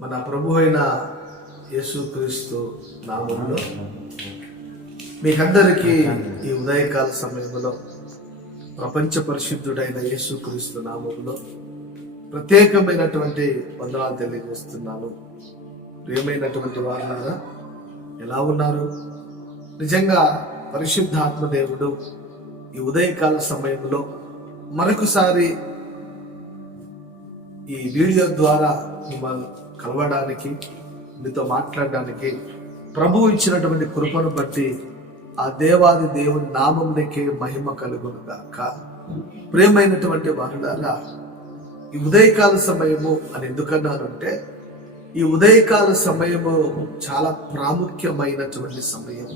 మన ప్రభు అయిన యేసుక్రీస్తు నామములో మీకందరికీ ఈ ఉదయకాల సమయంలో ప్రపంచ పరిశుద్ధుడైన యేసుక్రీస్తు నామములో ప్రత్యేకమైనటువంటి వందనాలు తెలియజేస్తున్నాను. ప్రియమైనటువంటి వారులారా, ఎలా ఉన్నారు? నిజంగా పరిశుద్ధాత్మ దేవుడు ఈ ఉదయకాల సమయంలో మరొకసారి ఈ వీడియో ద్వారా మిమ్మల్ని కలవడానికి, మీతో మాట్లాడడానికి ప్రభువు ఇచ్చినటువంటి కృపను బట్టి ఆ దేవాది దేవుని నామమునకే మహిమ కలుగునుగాక. ప్రియమైనటువంటి వారులారా, ఈ ఉదయకాల సమయము అని ఎందుకన్నారంటే, ఈ ఉదయకాల సమయము చాలా ప్రాముఖ్యమైనటువంటి సమయం.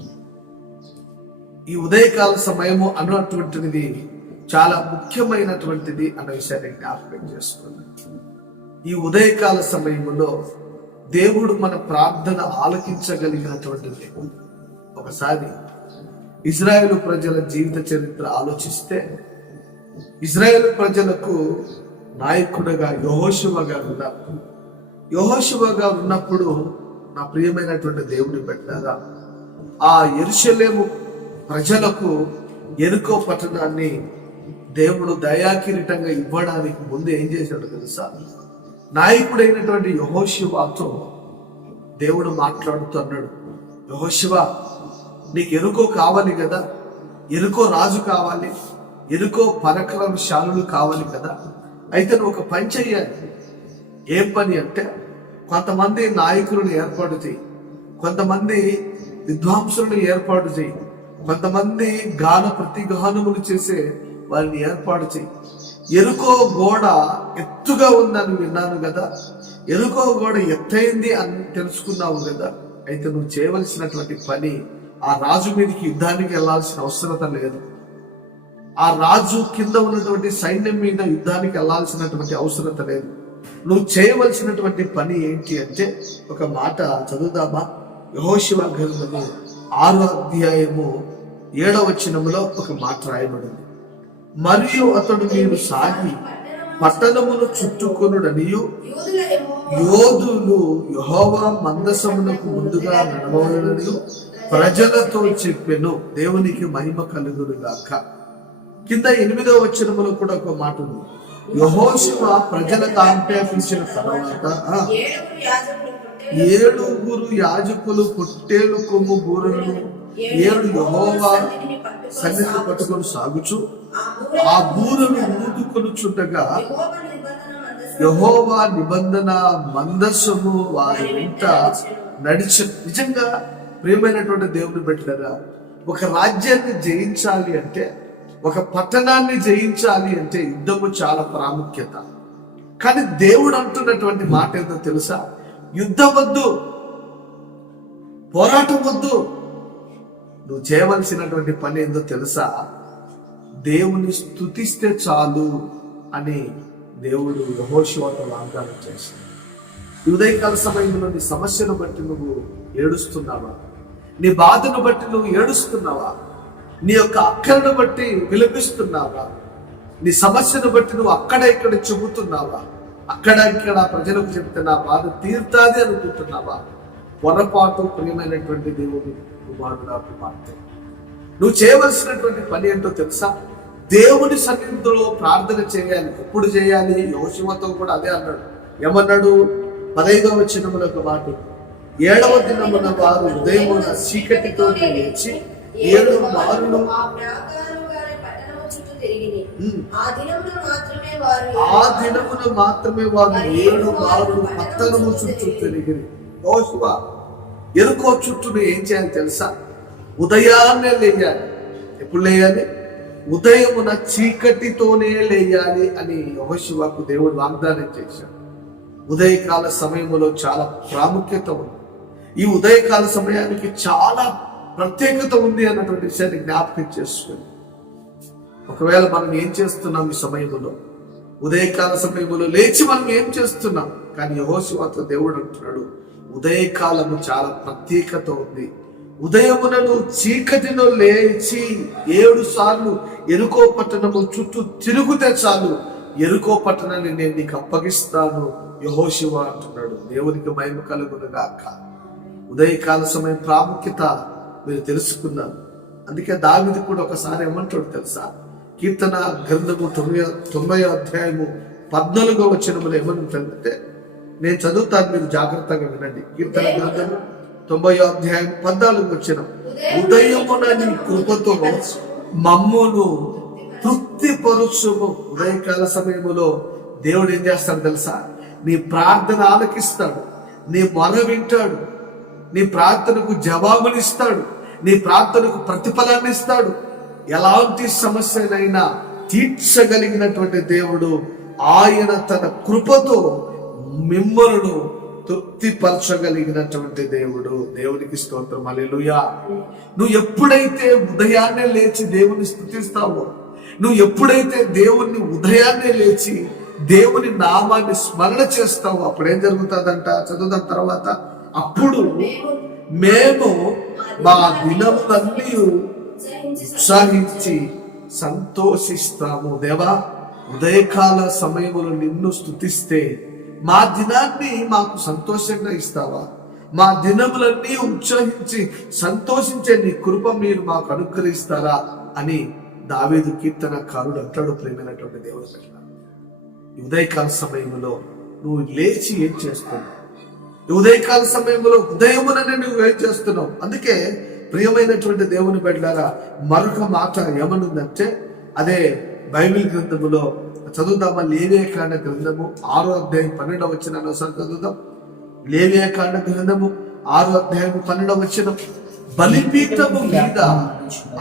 ఈ ఉదయకాల సమయము అన్నటువంటిది చాలా ముఖ్యమైనటువంటిది అన్న విషయాన్ని జ్ఞాపకం చేసుకున్నాను. ఈ ఉదయకాల సమయంలో దేవుడు మన ప్రార్థన ఆలకించగలిగినటువంటి దేవుడు. ఒకసారి ఇజ్రాయేలు ప్రజల జీవిత చరిత్ర ఆలోచిస్తే, ఇజ్రాయేలు ప్రజలకు నాయకుడుగా యెహోషువ గారు ఉన్నారు. యెహోషువ గారు ఉన్నప్పుడు, నా ప్రియమైనటువంటి దేవుని పెట్టారా, ఆ యెరూషలేము ప్రజలకు యెరికో పట్టణాన్ని దేవుడు దయాకిరీటంగా ఇవ్వడానికి ముందు ఏం చేశాడు తెలుసా? నాయకుడైనటువంటి యెహోషువతో దేవుడు మాట్లాడుతూ అన్నాడు, యెహోషువ, నీకు యెరికో కావాలి కదా, యెరికో రాజు కావాలి, యెరికో పరాక్రమశాలులు కావాలి కదా, అయితే నువ్వు ఒక పని చెయ్యాలి. ఏం పని అంటే, కొంతమంది నాయకులను ఏర్పాటు చేయి, కొంతమంది విద్వాంసులను ఏర్పాటు చేయి, కొంతమంది ప్రతిగానములు చేసే వారిని ఏర్పాటు చేయి. యెరికో గోడ ఎత్తుగా ఉందని విన్నాను కదా, యెరికో గోడ ఎత్తైంది అని తెలుసుకున్నావు కదా, అయితే నువ్వు చేయవలసినటువంటి పని, ఆ రాజు మీదకి యుద్ధానికి వెళ్లాల్సిన అవసరం లేదు, ఆ రాజు కింద ఉన్నటువంటి సైన్యం మీద యుద్ధానికి వెళ్లాల్సినటువంటి అవసరం లేదు. నువ్వు చేయవలసినటువంటి పని ఏంటి అంటే, ఒక మాట చదువుదామా? యెహోషువ గ్రంథము 6వ అధ్యాయము 7వ వచనములో ఒక మాట రాయబడింది. మరియు అతడు మీరు సాగి పట్టణమును చుట్టుకొనుడనియు యోధులు యెహోవా మందసమునకు ముందుగా నడవలననియు ప్రజలతో చెప్పెను. దేవునికి మహిమ కలుగునుగాక. కింద 8వ వచనములో కూడా ఒక మాట ఉంది. యెహోషువ ప్రజలకు ఆజ్ఞాపించిన తర్వాత 7 యాజకులు పొట్టేలు కొమ్ము బూరలను 7 యెహోవా సన్నిధిని పట్టుకొని సాగుచు ఆ బూరను ఊదుకొనుచుండగా యెహోవా నిబంధన మందసము వారి వెంట నడిచి. నిజంగా ప్రియమైనటువంటి దేవుని పెట్టారా, ఒక రాజ్యాన్ని జయించాలి అంటే, ఒక పట్టణాన్ని జయించాలి అంటే యుద్ధము చాలా ప్రాముఖ్యత. కానీ దేవుడు అంటున్నటువంటి మాట ఏంటో తెలుసా? యుద్ధం వద్దు, పోరాటం వద్దు, నువ్వు చేయవలసినటువంటి పని ఏందో తెలుసా? దేవుని స్తుతిస్తే చాలు అని దేవుడు యెహోషువతో వాగ్దానం చేశాడు. ఈ ఉదయకాల సమయంలో నీ సమస్యను బట్టి నువ్వు ఏడుస్తున్నావా? నీ బాధను బట్టి నువ్వు ఏడుస్తున్నావా? నీ యొక్క అక్కరను బట్టి విలపిస్తున్నావా? నీ సమస్యను బట్టి నువ్వు అక్కడ ఇక్కడ చెబుతున్నావా? అక్కడ ఇక్కడ ప్రజలకు చెప్తే నా బాధ తీరుతాది అనుకుంటున్నావా? పొరపాటు. ప్రియమైనటువంటి దేవుని కుమారుడా, కుమార్తె, నువ్వు చేయవలసినటువంటి పని ఏంటో తెలుసా? దేవుని సన్నిధిలో ప్రార్థన చేయాలి. ఎప్పుడు చేయాలి? యెహోషువతో కూడా అదే అన్నాడు. ఏమన్నాడు? 15వ వచనములో ఒక మాట, 7వ దినమున వారు ఉదయమున చీకటితో లేచి 7 మారులు ఆ దినమున మాత్రమే వారు 7 మారులు పట్టణము చుట్టూ తిరిగిరి. యెహోషువ యెరికో చుట్టూ ఏం చేయాలి తెలుసా? ఉదయాన్నే లేయాలి. ఎప్పుడు లేయాలి? ఉదయమున చీకటితోనే లేయాలి అని యెహోషువకు దేవుడు వాగ్దానం చేశాడు. ఉదయకాల సమయంలో చాలా ప్రాముఖ్యత ఉంది. ఈ ఉదయకాల సమయానికి చాలా ప్రత్యేకత ఉంది అన్నటువంటి విషయాన్ని జ్ఞాపకం చేసుకుని, ఒకవేళ మనం ఏం చేస్తున్నాం ఈ సమయంలో, ఉదయకాల సమయంలో లేచి మనం ఏం చేస్తున్నాం? కానీ యెహోషువతో దేవుడు అంటున్నాడు, ఉదయకాలము చాలా ప్రత్యేకత ఉంది. ఉదయమునను చీకటిలో లేచి 7 సార్లు యెరికో పట్టణము చుట్టూ తిరుగుతే చాలు, యెరికో పట్టణాన్ని నేను నీకు అప్పగిస్తాను యెహోషువ అంటున్నాడు. దేవునికి మహిమ కలుగును గాక. ఉదయకాల సమయం ప్రాముఖ్యత మీరు తెలుసుకున్నారు. అందుకే దావీదు కూడా ఒకసారి ఏమంటాడు తెలుసా? కీర్తన గ్రంథము 90వ అధ్యాయము 14వ వచనములో ఏమంటుందంటే, నేను చదువుతాను, మీరు జాగ్రత్తగా వినండి. కీర్తన గ్రంథము 90వ అధ్యాయం 14వ వచనం, ఉదయమున నీ కృపతో మమ్మును తృప్తిపరుచుము. ఉదయకాల సమయములో దేవుడు ఏం చేస్తాడు తెలుసా? నీ ప్రార్థన ఆలకిస్తాడు, నీ మొర వింటాడు, నీ ప్రార్థనకు జవాబునిస్తాడు, నీ ప్రార్థనకు ప్రతిఫలాన్ని ఇస్తాడు. ఎలాంటి సమస్యనైనా తీర్చగలిగినటువంటి దేవుడు. ఆయన తన కృపతో మిమ్మల్ని తృప్తిపరచగలిగినటువంటి దేవుడు. దేవునికి స్తోత్రం, హల్లెలూయా. నువ్వు ఎప్పుడైతే ఉదయాన్నే లేచి దేవుని స్తుతిస్తావో, నువ్వు ఎప్పుడైతే దేవుణ్ణి ఉదయాన్నే లేచి దేవుని నామాన్ని స్మరణ చేస్తావో, అప్పుడేం జరుగుతుందంట? చదువుదాం తర్వాత. అప్పుడు మేము మా దినములన్నీ ఉత్సాహించి సంతోషిస్తాము. దేవా, ఉదయకాల సమయములో నిన్ను స్తుతిస్తే మా దినాన్ని మాకు సంతోషంగా ఇస్తావా? మా దినములన్నీ ఉత్సాహించి సంతోషించే నీ కృప మీరు మాకు అనుగ్రహిస్తారా అని దావీదు కీర్తనకారుడు అంటాడు. ప్రేమైనటువంటి దేవుని బిడ్డ, ఉదయకాల సమయంలో నువ్వు లేచి ఏం చేస్తున్నావు? ఉదయకాల సమయంలో ఉదయముననే నువ్వు ఏం చేస్తున్నావు? అందుకే ప్రియమైనటువంటి దేవుని బిడ్డలారా, మరొక మాట ఏమనుందంటే, అదే బైబిల్ గ్రంథములో చదువుదామా? లేవియాకాండ గ్రంథము 6వ అధ్యాయం 12వ వచనం ఒకసారి చదువుదాం. లేవియాకాండ గ్రంథము 6వ అధ్యాయం 12వ వచనం, బలిపీఠము మీద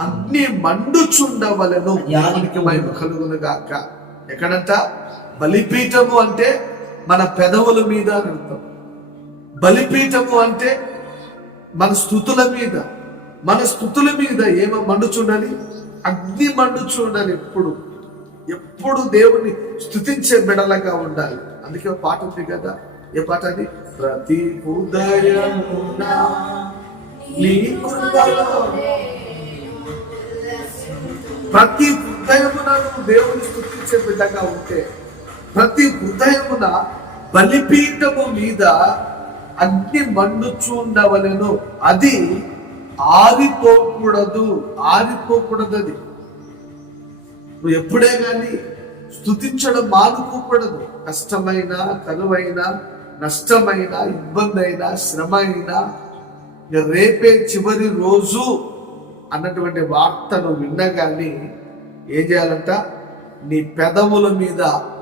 అగ్ని మండుచుండవలెను, దేవునికి మహిమ కలుగును గాక. ఎక్కడంట? బలిపీఠము అంటే మన పెదవుల మీద అర్థం. బలిపీఠము అంటే మన స్తుతుల మీద, మన స్తుతుల మీద ఏమో మండుచుండాలి? అగ్ని మండుచుండాలి. ఎప్పుడు దేవుని స్తుతించే బిడలగా ఉండాలి. అందుకే ఒక పాట ఉంది కదా, ఏ పాట అది? ప్రతి ఉదయమున నీ కృపలో, ప్రతి ఉదయమున నువ్వు దేవుని స్తుతించే బిడ్డగా ఉంటే, ప్రతి ఉదయమున బలిపీఠము మీద అగ్ని మండుచుండవలెను, అది ఆరిపోకూడదు. అది నువ్వు ఎప్పుడే కానీ స్తుతించడం మానుకోకూడదు. కష్టమైన, కరువైన, నష్టమైన, ఇబ్బంది అయినా, శ్రమ అయినా, రేపే చివరి రోజు అన్నటువంటి వార్తను విన్నగాని ఏం చేయాలంట? నీ పెదవుల మీద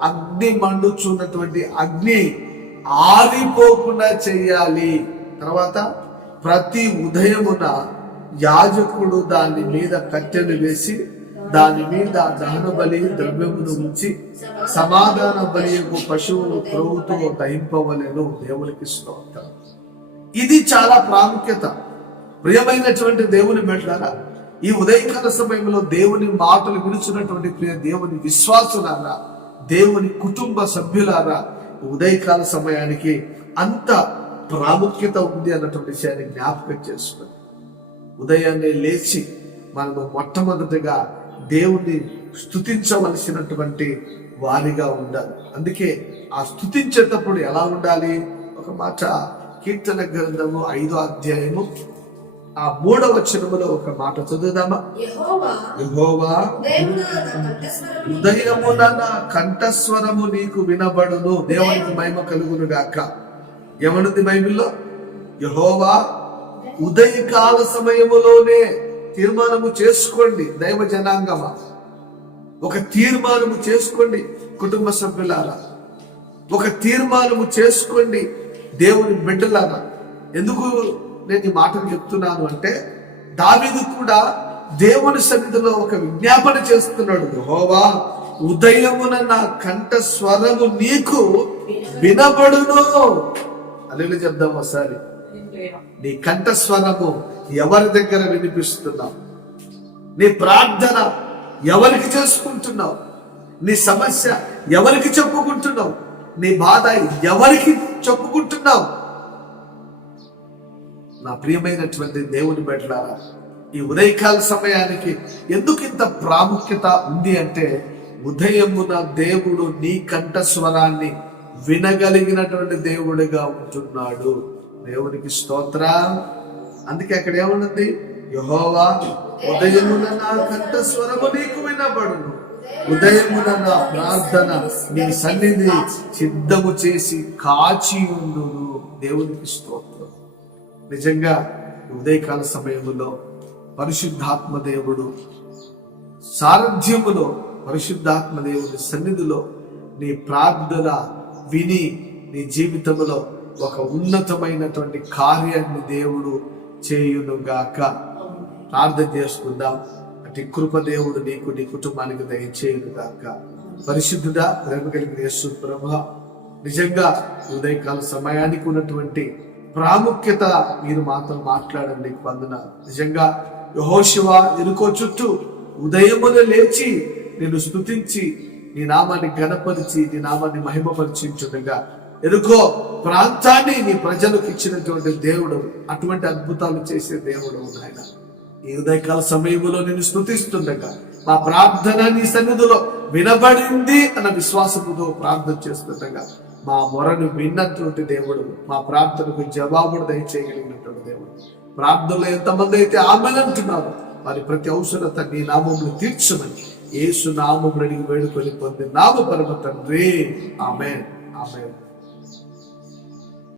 అగ్ని మండుచున్నటువంటి అగ్ని ఆరిపోకుండా చెయ్యాలి. తర్వాత ప్రతి ఉదయమున యాజకుడు దాని మీద కట్టెలు వేసి దాని మీద దహన బలి ద్రవ్యమును ఉంచి సమాధాన బలియకు పశువును త్రోవుతో దహింపవలెను. దేవునికి స్తోత్రం. ఇది చాలా ప్రాముఖ్యత. ప్రియమైనటువంటి దేవుని బిడ్డలారా, ఈ ఉదయకాల సమయంలో దేవుని మాటలు విడుచున్నటువంటి ప్రియ దేవుని విశ్వాసులారా, దేవుని కుటుంబ సభ్యులారా, ఉదయకాల సమయానికి అంత ప్రాముఖ్యత ఉంది అన్నటువంటి విషయాన్ని జ్ఞాపకం చేసుకుని ఉదయాన్నే లేచి మనము మొట్టమొదటిగా దేవుణ్ణి స్తుతించవలసినటువంటి వారిగా ఉండాలి. అందుకే ఆ స్తుతించేటప్పుడు ఎలా ఉండాలి? ఒక మాట కీర్తన గ్రంథము 5వ అధ్యాయము 3వ వచనములో ఒక మాట చదువుదామా? యెహోవా, ఉదయమున నా కంఠస్వరము నీకు వినబడును. దేవునికి మహిమ కలుగును గాక. ఏమనుంది బైబిల్లో? యెహోవా, ఉదయకాల సమయములోనే తీర్మానము చేసుకోండి. దైవ జనాంగమా, ఒక తీర్మానము చేసుకోండి. కుటుంబ సభ్యులారా, ఒక తీర్మానము చేసుకోండి. దేవుని బిడ్డలారా, ఎందుకు నేను ఈ మాటలు చెప్తున్నాను అంటే, దావీదు కూడా దేవుని సన్నిధిలో ఒక విజ్ఞాపన చేస్తున్నాడు. యెహోవా, ఉదయమున నా కంఠ స్వరము నీకు వినబడును. అల్లెలు చెప్దాం ఒకసారి. నీ కంఠస్వరము ఎవరి దగ్గర వినిపిస్తున్నావు? నీ ప్రార్థన ఎవరికి చేసుకుంటున్నావు? నీ సమస్య ఎవరికి చెప్పుకుంటున్నావు? నీ బాధ ఎవరికి చెప్పుకుంటున్నావు? నా ప్రియమైనటువంటి దేవుని బిడ్డలారా, ఈ ఉదయకాల సమయానికి ఎందుకు ఇంత ప్రాముఖ్యత ఉంది అంటే, ఉదయమున దేవుడు నీ కంఠస్వరాన్ని వినగలిగినటువంటి దేవుడిగా ఉంటున్నాడు. దేవునికి స్తోత్రం. అందుకే అక్కడ ఏమన్నది? యెహోవా ఉదయమున నా కంఠస్వరము నీకు వినబడును, ఉదయమున నా ప్రార్థన నీ సన్నిధి సిద్ధము చేసి కాచి ఉండును. దేవునికి స్తోత్రం. నిజంగా ఉదయకాల సమయములో పరిశుద్ధాత్మ దేవుడు సారథ్యములో, పరిశుద్ధాత్మ దేవుని సన్నిధిలో నీ ప్రార్థన విని నీ జీవితంలో ఒక ఉన్నతమైనటువంటి కార్యాన్ని దేవుడు చేయునుగాక. ప్రార్థన చేసుకుందాం. అటు కృప దేవుడు నీకు, నీ కుటుంబానికి దయచేయునుగాక. పరిశుద్ధుడా, ప్రేమ కలిగిన యేసు ప్రభువా, నిజంగా ఉదయకాల సమయానికి ఉన్నటువంటి ప్రాముఖ్యత మీరు మాతో మాట్లాడండి. వందనాలు. నిజంగా యెహోషువ యెరికో చుట్టూ ఉదయమున లేచి నేను స్తుతించి నీ నామాన్ని ఘనపరిచి నీ నామాన్ని మహిమపరిచించుండగా యెరికో ప్రాంతాన్ని నీ ప్రజలకు ఇచ్చినటువంటి దేవుడు, అటువంటి అద్భుతాలు చేసే దేవుడు నాయన. ఈ ఉదయకాల సమయంలో నేను స్తుతిస్తుండగా మా ప్రార్థన నీ సన్నిధిలో వినబడింది అన్న విశ్వాసముతో ప్రార్థన చేస్తుండగా మా మొరను విన్నటువంటి దేవుడు, మా ప్రార్థనకు జవాబును దయచేయగలిగినటువంటి దేవుడు. ప్రార్థనలో ఎంతమంది అయితే ఆమేన్ అంటున్నారు వారి ప్రతి అవసరత నీ నామములు తీర్చమని యేసు నామములో వేడుకొని పొంది నామ పరమ తండ్రి. ఆమేన్, ఆమేన్.